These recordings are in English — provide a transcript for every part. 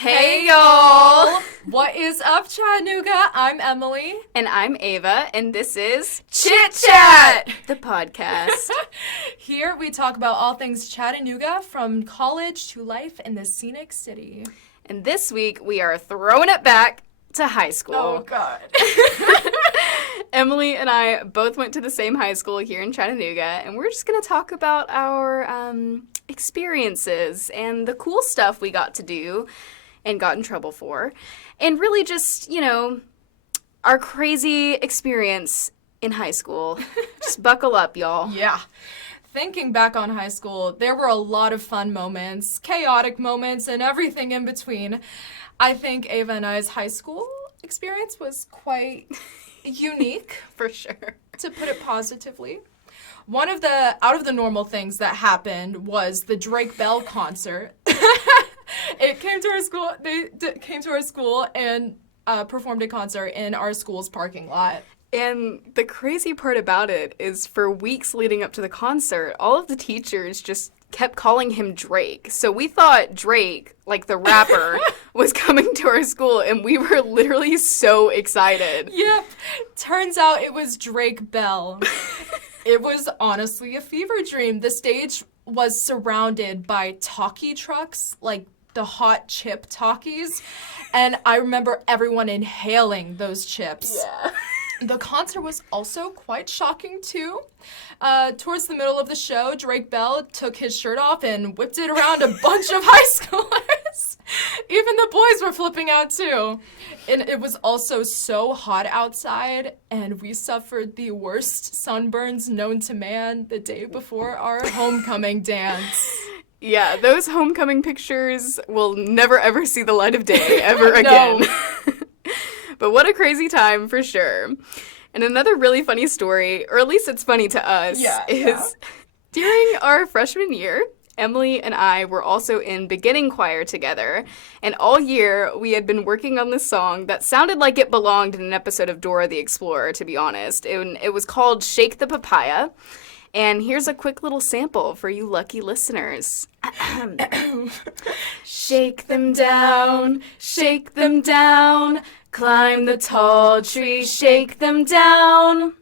Hey, y'all! What is up, Chattanooga? I'm Emily. And I'm Ava, and this is Chitt Chatt, the podcast. Here we talk about all things Chattanooga, from college to life in the scenic city. And this week, we are throwing it back to high school. Oh, God. Emily and I both went to the same high school here in Chattanooga, and we're just going to talk about our experiences and the cool stuff we got to do and got in trouble for, and really just, our crazy experience in high school. Just buckle up, y'all. Yeah. Thinking back on high school, there were a lot of fun moments, chaotic moments, and everything in between. I think Ava and I's high school experience was quite unique. For sure. To put it positively. One of the out-of-the-normal things that happened was the Drake Bell concert. It came to our school. They came to our school and performed a concert in our school's parking lot. And the crazy part about it is for weeks leading up to the concert, all of the teachers just kept calling him Drake. So we thought Drake, like the rapper, was coming to our school, and we were literally so excited. Yep. Turns out it was Drake Bell. It was honestly a fever dream. The stage was surrounded by talkie trucks, like the hot chip talkies, and I remember everyone inhaling those chips. Yeah. The concert was also quite shocking, too. Towards the middle of the show, Drake Bell took his shirt off and whipped it around a bunch of high schoolers. Even the boys were flipping out, too. And it was also so hot outside, and we suffered the worst sunburns known to man the day before our homecoming dance. Yeah, those homecoming pictures will never ever see the light of day ever again. But what a crazy time for sure. And another really funny story, or at least it's funny to us, is during our freshman year, Emily and I were also in beginning choir together, and all year we had been working on this song that sounded like it belonged in an episode of Dora the Explorer, to be honest. It was called Shake the Papaya, and here's a quick little sample for you lucky listeners. Shake them down, climb the tall tree, shake them down.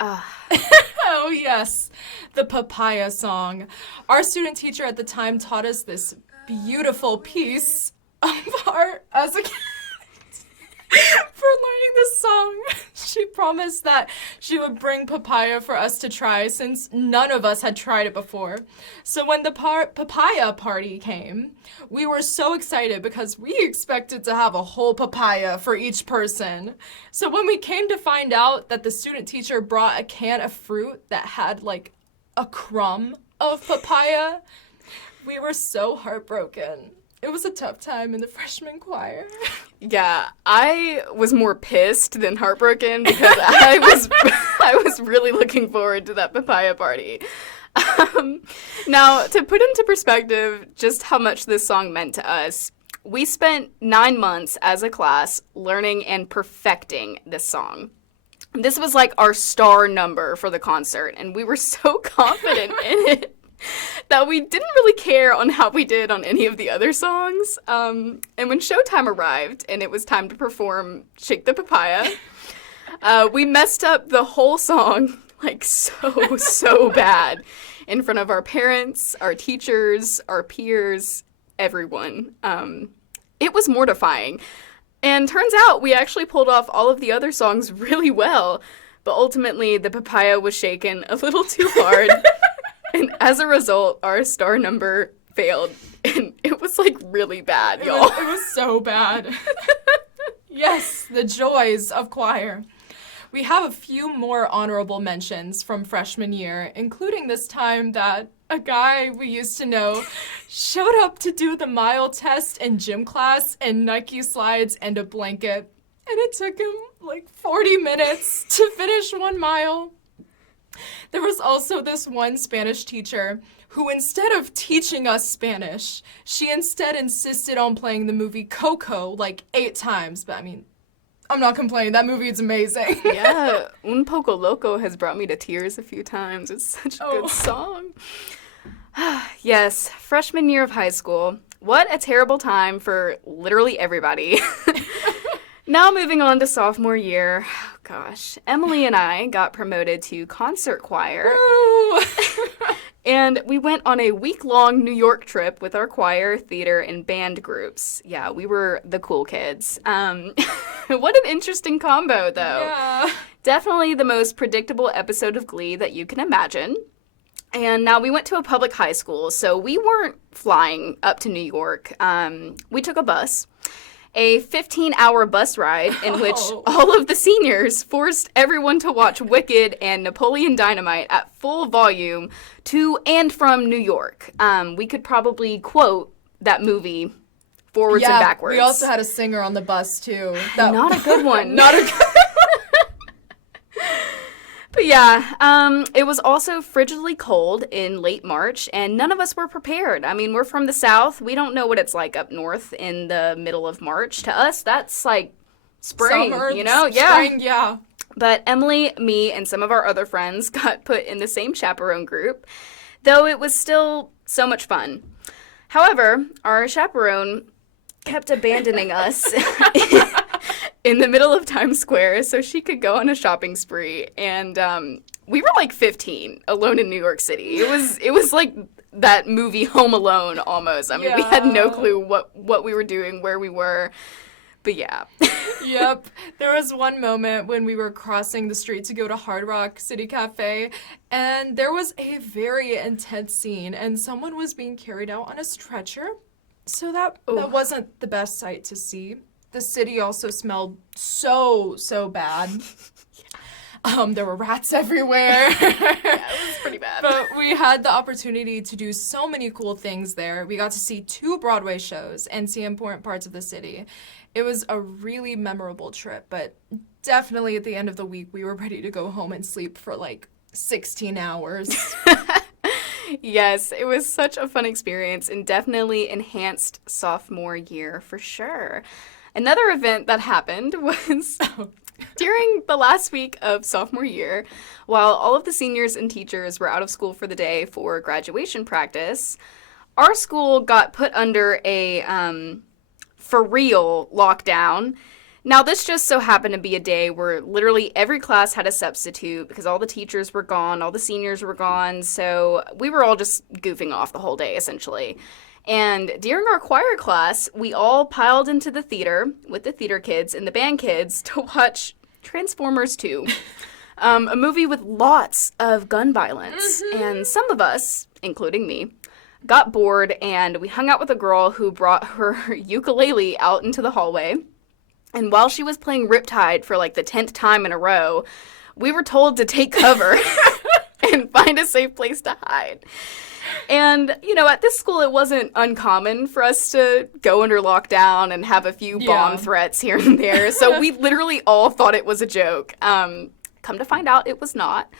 Oh, yes, the papaya song. Our student teacher at the time taught us this beautiful piece of art as a kid. For learning this song, she promised that she would bring papaya for us to try since none of us had tried it before. So when the papaya party came, we were so excited because we expected to have a whole papaya for each person. So when we came to find out that the student teacher brought a can of fruit that had like a crumb of papaya, we were so heartbroken. It was a tough time in the freshman choir. Yeah, I was more pissed than heartbroken because I was really looking forward to that papaya party. Now, to put into perspective just how much this song meant to us, we spent 9 months as a class learning and perfecting this song. This was like our star number for the concert, and we were so confident in it that we didn't really care on how we did on any of the other songs. And when showtime arrived and it was time to perform Shake the Papaya, we messed up the whole song like so bad in front of our parents, our teachers, our peers, everyone. It was mortifying. And turns out we actually pulled off all of the other songs really well, but ultimately the papaya was shaken a little too hard. And as a result, our star number failed, and it was, like, really bad, y'all. It was so bad. Yes, the joys of choir. We have a few more honorable mentions from freshman year, including this time that a guy we used to know showed up to do the mile test in gym class in Nike slides and a blanket, and it took him, like, 40 minutes to finish 1 mile. There was also this one Spanish teacher who, instead of teaching us Spanish, she instead insisted on playing the movie Coco like 8 times. But I mean, I'm not complaining. That movie is amazing. Yeah, Un Poco Loco has brought me to tears a few times. It's such a good song. Yes, freshman year of high school what a terrible time for literally everybody. Now moving on to sophomore year. Oh, gosh. Emily and I got promoted to concert choir. And we went on a week-long New York trip with our choir, theater, and band groups. Yeah, we were the cool kids. What an interesting combo, though. Yeah. Definitely the most predictable episode of Glee that you can imagine. And now we went to a public high school, so we weren't flying up to New York. We took a bus. A 15-hour bus ride in which all of the seniors forced everyone to watch Wicked and Napoleon Dynamite at full volume to and from New York. We could probably quote that movie forwards and backwards. We also had a singer on the bus, too. Not a good one. Not a good But yeah, it was also frigidly cold in late March, and none of us were prepared. I mean, we're from the South. We don't know what it's like up north in the middle of March. To us, that's like spring, Summer, you know? Spring, yeah. But Emily, me, and some of our other friends got put in the same chaperone group, though it was still so much fun. However, our chaperone kept abandoning us in the middle of Times Square so she could go on a shopping spree. And we were like 15, alone in New York City. It was like that movie Home Alone almost. I mean, we had no clue what we were doing, where we were. But yeah. Yep. There was one moment when we were crossing the street to go to Hard Rock City Cafe, and there was a very intense scene, and someone was being carried out on a stretcher. So that wasn't the best sight to see. The city also smelled so bad. There were rats everywhere. Yeah, it was pretty bad. But we had the opportunity to do so many cool things there. We got to see 2 Broadway shows and see important parts of the city. It was a really memorable trip, but definitely at the end of the week, we were ready to go home and sleep for like 16 hours. Yes, it was such a fun experience and definitely enhanced sophomore year for sure. Another event that happened was during the last week of sophomore year, while all of the seniors and teachers were out of school for the day for graduation practice, our school got put under a for real lockdown. Now, this just so happened to be a day where literally every class had a substitute because all the teachers were gone, all the seniors were gone, so we were all just goofing off the whole day, essentially. And during our choir class, we all piled into the theater with the theater kids and the band kids to watch Transformers 2, a movie with lots of gun violence. Mm-hmm. And some of us, including me, got bored, and we hung out with a girl who brought her ukulele out into the hallway. And while she was playing Riptide for like the 10th time in a row, we were told to take cover and find a safe place to hide. And, you know, at this school, it wasn't uncommon for us to go under lockdown and have a few bomb threats here and there. So we literally all thought it was a joke. Come to find out, it was not.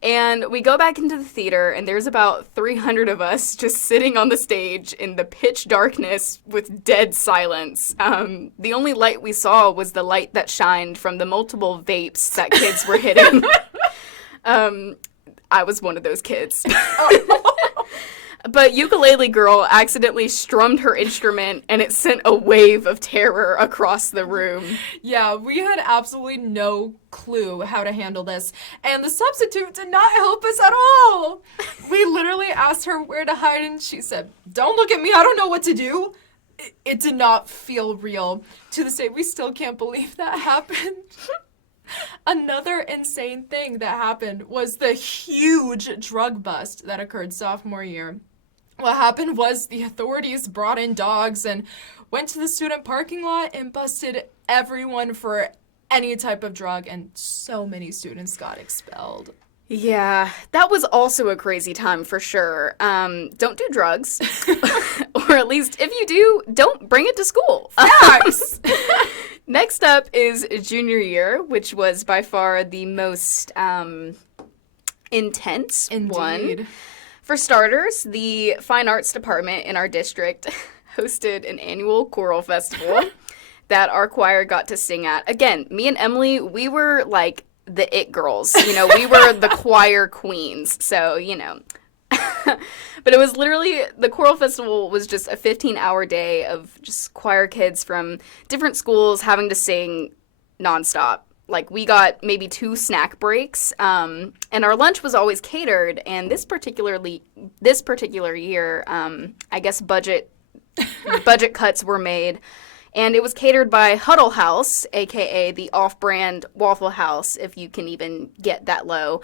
And we go back into the theater, and there's about 300 of us just sitting on the stage in the pitch darkness with dead silence. The only light we saw was the light that shined from the multiple vapes that kids were hitting. I was one of those kids. But Ukulele Girl accidentally strummed her instrument, and it sent a wave of terror across the room. Yeah, we had absolutely no clue how to handle this, and the substitute did not help us at all. We literally asked her where to hide, and she said, "Don't look at me, I don't know what to do." It did not feel real. To this day, we still can't believe that happened. Another insane thing that happened was the huge drug bust that occurred sophomore year. What happened was the authorities brought in dogs and went to the student parking lot and busted everyone for any type of drug, and so many students got expelled. Yeah, that was also a crazy time for sure. Don't do drugs. Or at least if you do, don't bring it to school. Facts! Next up is junior year, which was by far the most intense one. For starters, the fine arts department in our district hosted an annual choral festival that our choir got to sing at. Again, me and Emily, we were like the it girls. You know, we were the choir queens. So, you know. But it was literally, the choral festival was just a 15-hour day of just choir kids from different schools having to sing nonstop. Like, we got maybe 2 snack breaks, and our lunch was always catered. And this particular year, I guess budget cuts were made, and it was catered by Huddle House, aka the off-brand Waffle House, if you can even get that low.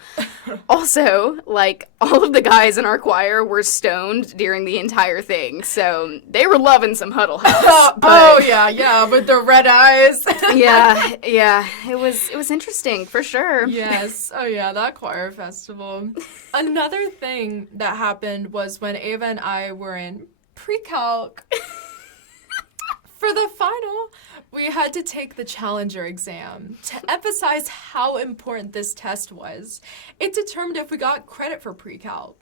Also, like, all of the guys in our choir were stoned during the entire thing, so they were loving some Huddle House. Yeah, with the red eyes. yeah, it was interesting for sure. Yes, that choir festival. Another thing that happened was when Ava and I were in pre-calc. For the final, we had to take the Challenger exam. To emphasize how important this test was, it determined if we got credit for pre-calc.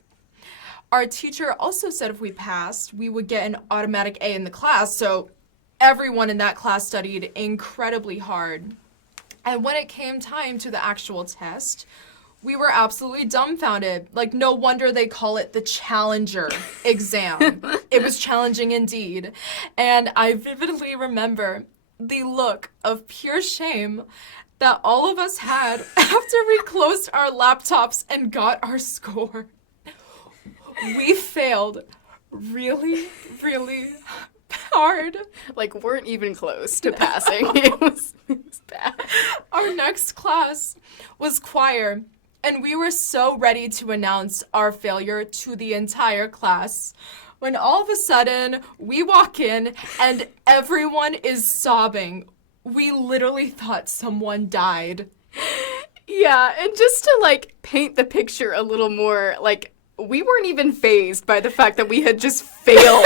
Our teacher also said if we passed, we would get an automatic A in the class, so everyone in that class studied incredibly hard. And when it came time to the actual test, we were absolutely dumbfounded. Like, no wonder they call it the Challenger exam. It was challenging indeed. And I vividly remember the look of pure shame that all of us had after we closed our laptops and got our score. We failed really, really hard. Like, weren't even close to passing. It was bad. Our next class was choir. And we were so ready to announce our failure to the entire class when all of a sudden we walk in and everyone is sobbing. We literally thought someone died. Yeah, and just to, like, paint the picture a little more, like, we weren't even fazed by the fact that we had just failed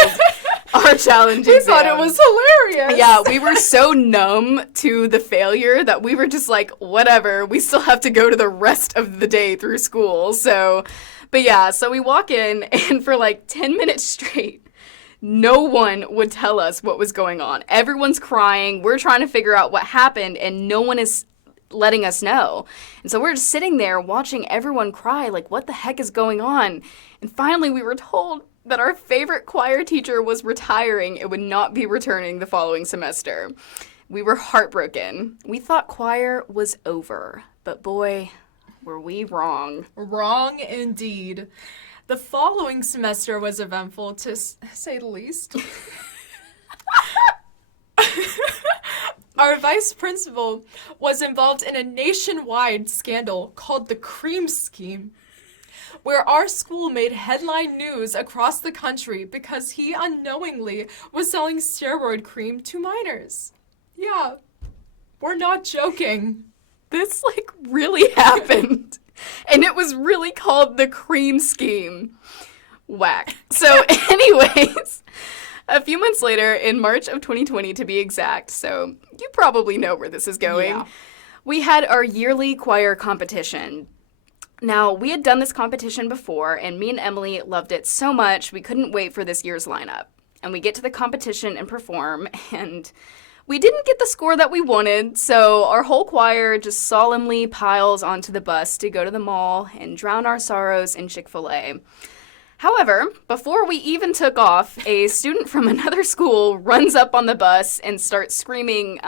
our challenge exam. We thought it was hilarious. Yeah, we were so numb to the failure that we were just like, whatever, we still have to go to the rest of the day through school. So we walk in, and for like 10 minutes straight, no one would tell us what was going on. Everyone's crying. We're trying to figure out what happened, and no one is letting us know. And so we're just sitting there watching everyone cry, like, what the heck is going on? And finally we were told that our favorite choir teacher was retiring and would not be returning the following semester. We were heartbroken. We thought choir was over, but boy, were we wrong. Wrong indeed. The following semester was eventful, to say the least. Our vice principal was involved in a nationwide scandal called the Cream Scheme, where our school made headline news across the country because he unknowingly was selling steroid cream to minors. Yeah, we're not joking. This, like, really happened. And it was really called the Cream Scheme. Whack. So, anyways, a few months later, in March of 2020 to be exact, so you probably know where this is going, we had our yearly choir competition. Now, we had done this competition before, and me and Emily loved it so much, we couldn't wait for this year's lineup. And we get to the competition and perform, and we didn't get the score that we wanted, so our whole choir just solemnly piles onto the bus to go to the mall and drown our sorrows in Chick-fil-A. However, before we even took off, a student from another school runs up on the bus and starts screaming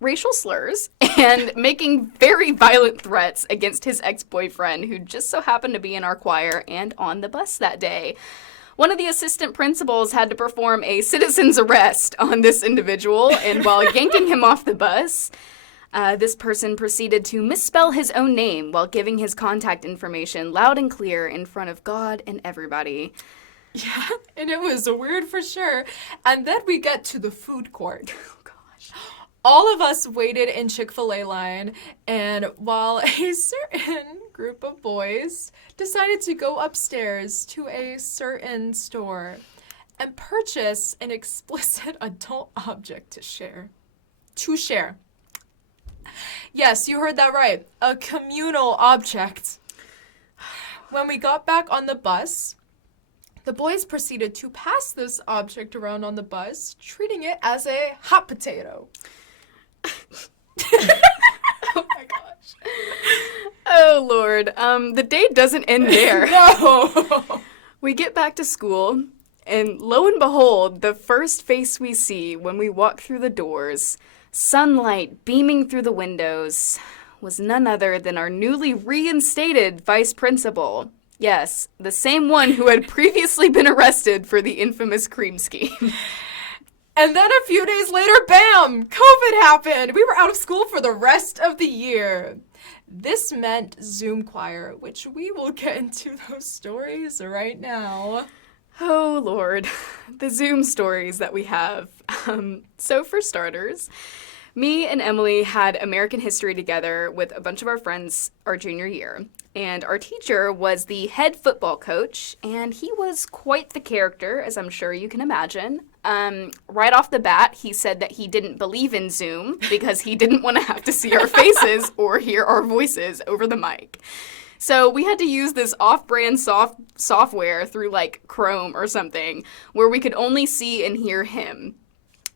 racial slurs and making very violent threats against his ex-boyfriend, who just so happened to be in our choir and on the bus that day. One of the assistant principals had to perform a citizen's arrest on this individual, and while yanking him off the bus, this person proceeded to misspell his own name while giving his contact information loud and clear in front of God and everybody. Yeah, and it was weird for sure. And then we get to the food court. Oh, gosh. All of us waited in Chick-fil-A line, and while a certain group of boys decided to go upstairs to a certain store and purchase an explicit adult object to share. Yes, you heard that right. A communal object. When we got back on the bus, the boys proceeded to pass this object around on the bus, treating it as a hot potato. Oh my gosh. Oh, Lord. The day doesn't end there. No! We get back to school, and lo and behold, the first face we see when we walk through the doors, sunlight beaming through the windows, was none other than our newly reinstated vice principal. Yes, the same one who had previously been arrested for the infamous cream scheme. And then a few days later, bam! COVID happened! We were out of school for the rest of the year. This meant Zoom choir, which we will get into those stories right now. Oh, Lord. The Zoom stories that we have. So for starters, me and Emily had American history together with a bunch of our friends our junior year. And our teacher was the head football coach, and he was quite the character, as I'm sure you can imagine. Right off the bat, he said that he didn't believe in Zoom because he didn't want to have to see our faces or hear our voices over the mic. So we had to use this off-brand software through like Chrome or something where we could only see and hear him.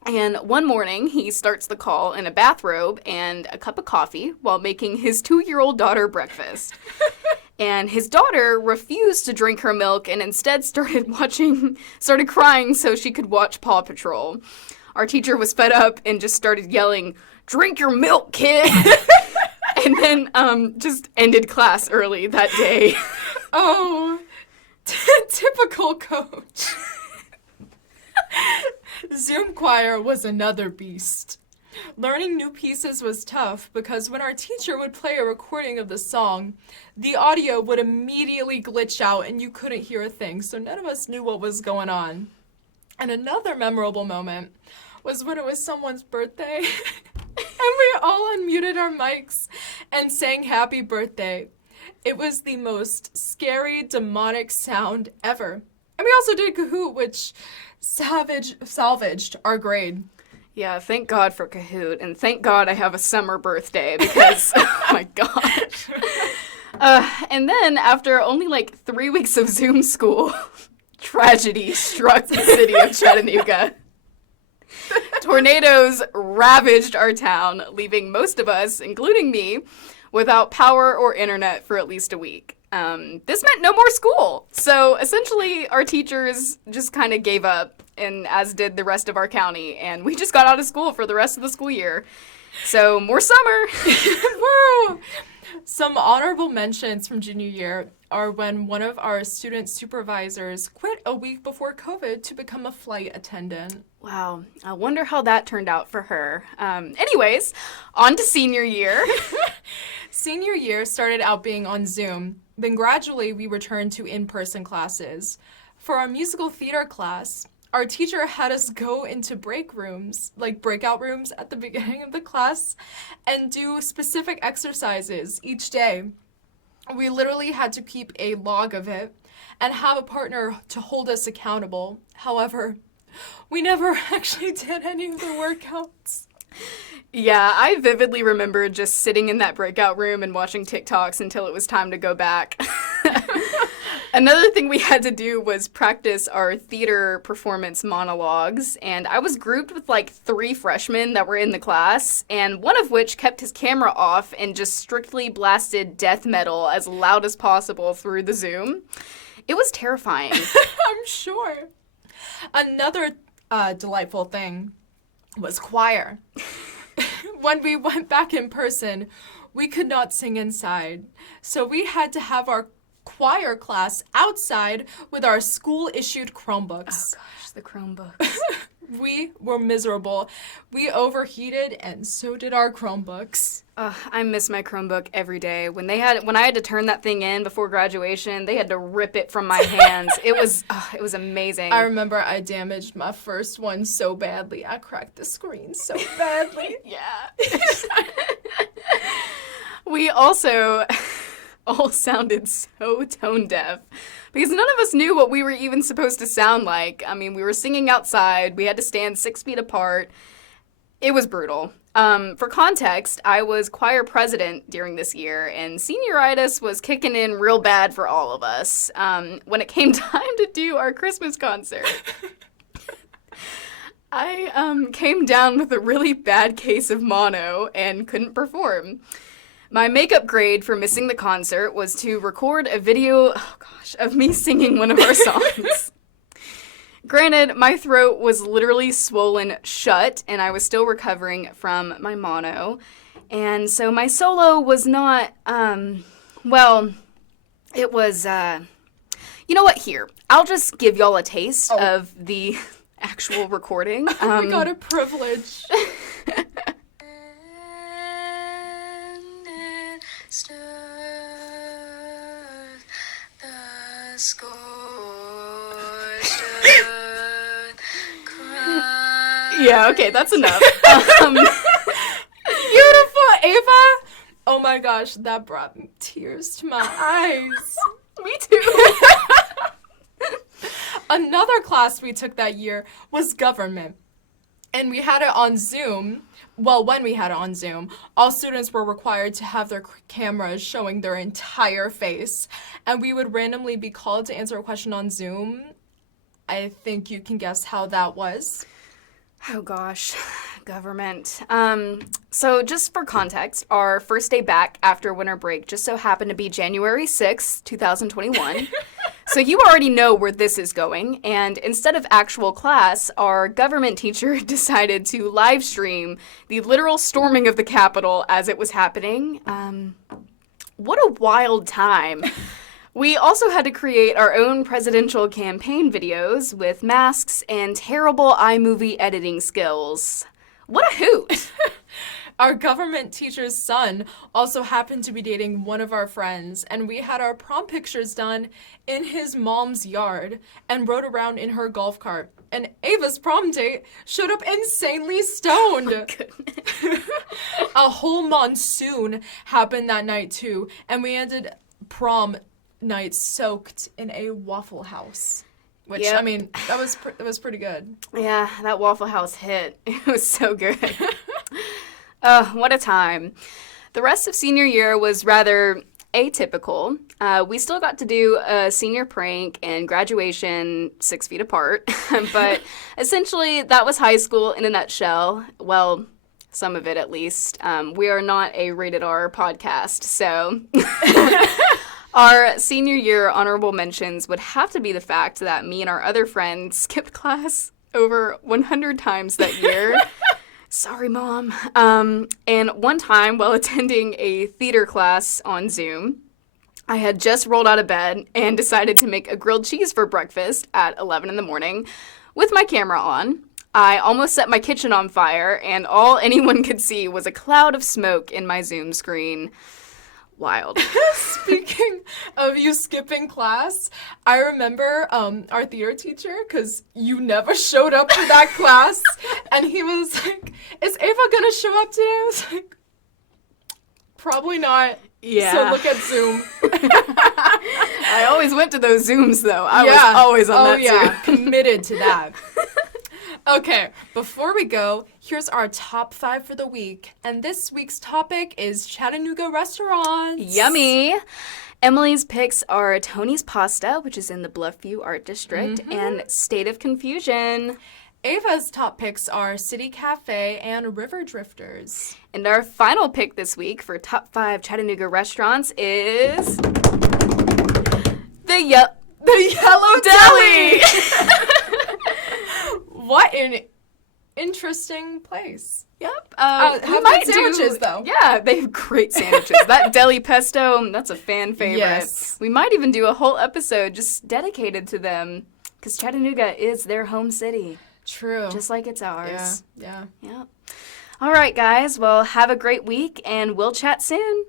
And one morning, he starts the call in a bathrobe and a cup of coffee while making his 2-year-old daughter breakfast. And his daughter refused to drink her milk and instead started crying so she could watch Paw Patrol. Our teacher was fed up and just started yelling, "Drink your milk, kid!" And then just ended class early that day. Oh, typical coach. Zoom choir was another beast. Learning new pieces was tough because when our teacher would play a recording of the song, the audio would immediately glitch out and you couldn't hear a thing, so none of us knew what was going on. And another memorable moment was when it was someone's birthday and we all unmuted our mics and sang happy birthday. It was the most scary, demonic sound ever. And we also did Kahoot, which salvaged our grade. Yeah, thank God for Kahoot, and thank God I have a summer birthday because, oh my gosh. And then, after only like 3 weeks of Zoom school, tragedy struck the city of Chattanooga. Tornadoes ravaged our town, leaving most of us, including me, without power or internet for at least a week. This meant no more school. So essentially, our teachers just kind of gave up, and as did the rest of our county, and we just got out of school for the rest of the school year. So more summer. Woo! Some honorable mentions from junior year are when one of our student supervisors quit a week before COVID to become a flight attendant. Wow, I wonder how that turned out for her. Anyways, on to senior year. Senior year started out being on Zoom. Then gradually we returned to in-person classes. For our musical theater class, our teacher had us go into breakout rooms at the beginning of the class and do specific exercises each day. We literally had to keep a log of it and have a partner to hold us accountable. However, we never actually did any of the workouts. Yeah, I vividly remember just sitting in that breakout room and watching TikToks until it was time to go back. Another thing we had to do was practice our theater performance monologues, and I was grouped with like 3 freshmen that were in the class, and one of which kept his camera off and just strictly blasted death metal as loud as possible through the Zoom. It was terrifying. I'm sure. Another delightful thing was choir. When we went back in person, we could not sing inside, so we had to have our choir class outside with our school-issued Chromebooks. Oh gosh, the Chromebooks. We were miserable. We overheated, and so did our Chromebooks. I miss my Chromebook every day. When I had to turn that thing in before graduation, they had to rip it from my hands. It was amazing. I remember I damaged my first one so badly. I cracked the screen so badly. Yeah. We also all sounded so tone deaf because none of us knew what we were even supposed to sound like. I mean, we were singing outside. We had to stand 6 feet apart. It was brutal. For context, I was choir president during this year, and senioritis was kicking in real bad for all of us. When it came time to do our Christmas concert, I came down with a really bad case of mono and couldn't perform. My makeup grade for missing the concert was to record a video, of me singing one of our songs. Granted, my throat was literally swollen shut, and I was still recovering from my mono. And so my solo was not, it was, you know what, here. I'll just give y'all a taste of the actual recording. We got a privilege. Yeah, okay, that's enough. Beautiful, Ava! Oh my gosh, that brought tears to my eyes. Me too. Another class we took that year was government. And we had it on Zoom. Well, when we had it on Zoom, all students were required to have their cameras showing their entire face. And we would randomly be called to answer a question on Zoom. I think you can guess how that was. Oh gosh, government. So just for context, our first day back after winter break just so happened to be January 6th, 2021. So you already know where this is going, and instead of actual class, our government teacher decided to live stream the literal storming of the Capitol as it was happening. What a wild time. We also had to create our own presidential campaign videos with masks and terrible iMovie editing skills. What a hoot! Our government teacher's son also happened to be dating one of our friends, and we had our prom pictures done in his mom's yard and rode around in her golf cart. And Ava's prom date showed up insanely stoned. Oh, goodness. A whole monsoon happened that night too, and we ended prom night soaked in a Waffle House. Which, Yep. I mean, that was pretty good. Yeah, that Waffle House hit. It was so good. What a time. The rest of senior year was rather atypical. We still got to do a senior prank and graduation 6 feet apart. But essentially, that was high school in a nutshell. Well, some of it at least. We are not a rated R podcast, so... Our senior year honorable mentions would have to be the fact that me and our other friend skipped class over 100 times that year. Sorry, Mom. And one time while attending a theater class on Zoom, I had just rolled out of bed and decided to make a grilled cheese for breakfast at 11 in the morning with my camera on. I almost set my kitchen on fire, and all anyone could see was a cloud of smoke in my Zoom screen. Wild. Speaking of you skipping class, I remember our theater teacher, because you never showed up to that class, and he was like, is Ava gonna show up today? I was like, probably not. Yeah. So look at Zoom. I always went to those Zooms, though. I was always on that Zoom. Committed to that. Okay, before we go, here's our top 5 for the week. And this week's topic is Chattanooga restaurants. Yummy! Emily's picks are Tony's Pasta, which is in the Bluffview Art District, and State of Confusion. Ava's top picks are City Cafe and River Drifters. And our final pick this week for top 5 Chattanooga restaurants is... The Yellow Deli! What an interesting place. Yep. Have good sandwiches, though. Yeah, they have great sandwiches. That deli pesto, that's a fan favorite. Yes. We might even do a whole episode just dedicated to them, because Chattanooga is their home city. True. Just like it's ours. Yeah. Yep. All right, guys. Well, have a great week, and we'll chat soon.